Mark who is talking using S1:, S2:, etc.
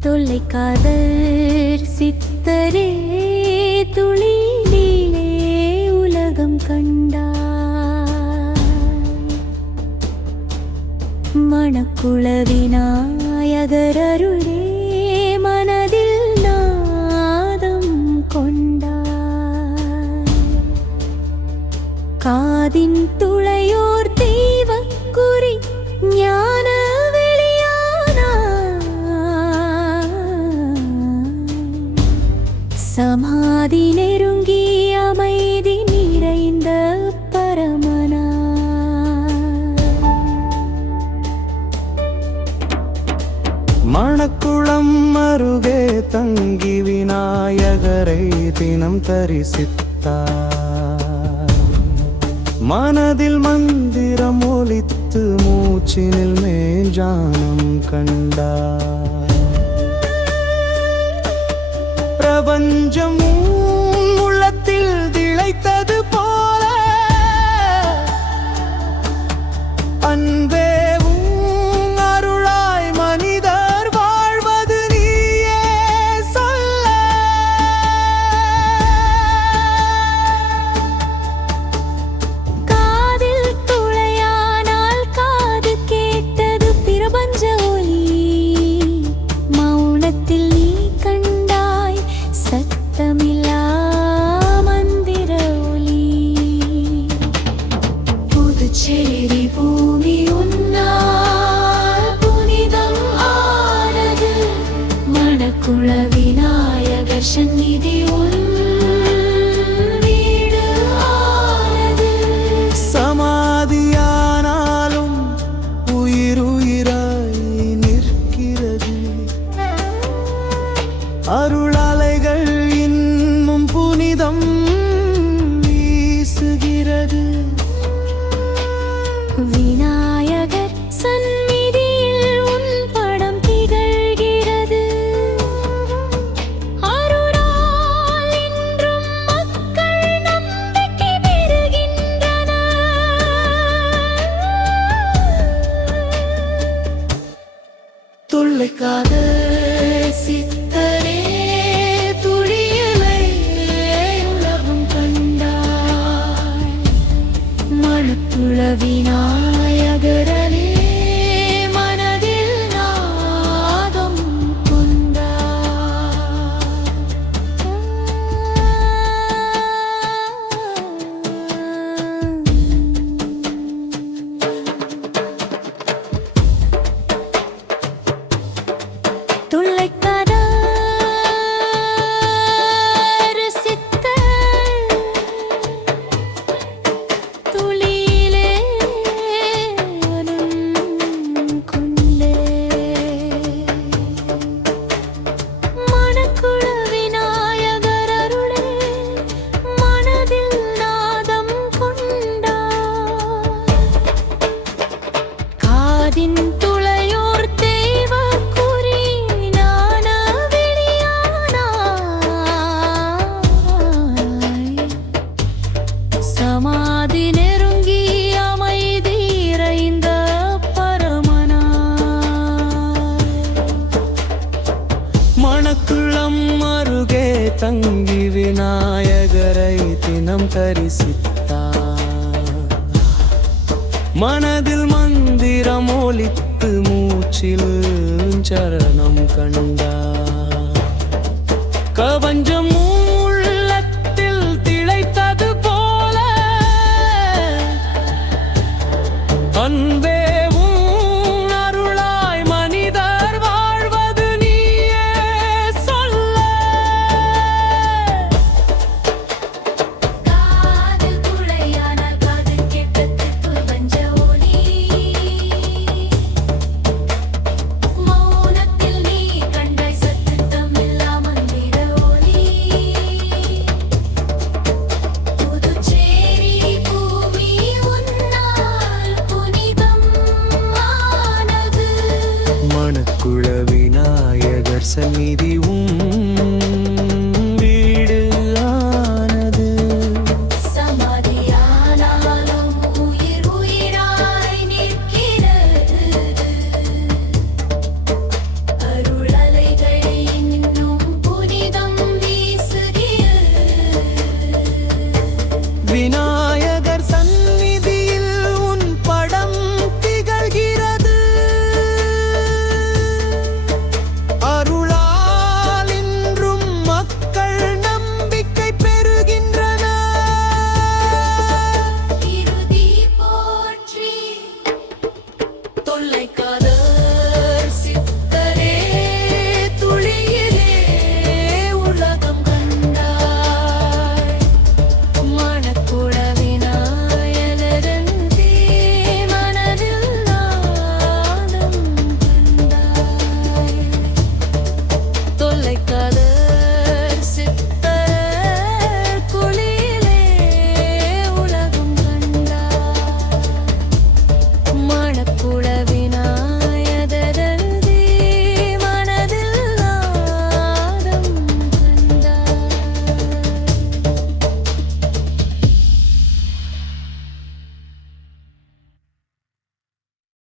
S1: தொல்லை காதல் சித்தரே துளியிலே உலகம் கண்டாய். மணக்குளவிநாயகர் அருளே மனதில் நாதம் கொண்டாய். காதின் துளை சமாதி நெருங்கி அமைதி நிறைந்த பரமனா.
S2: மணக்குளம் அருகே தங்கி விநாயகரை தினம் தரிசித்தார். மனதில் மந்திரம் ஒலித்து மூச்சினில் மேஞ்சானம் கண்டார்.
S1: சந்நிதி
S2: சமாதியானாலும் நிற்கிறது. அருளாலைகள்
S1: துள்ளைக்காத சித்தரே துளியலை உலகம் கண்டாய். மனத்துள
S2: தினம் தரிசித்தார். மனதில் மந்திரம் ஒலித்து மூச்சில் சரணம் கண்டா கவஞ்சம்
S1: மூ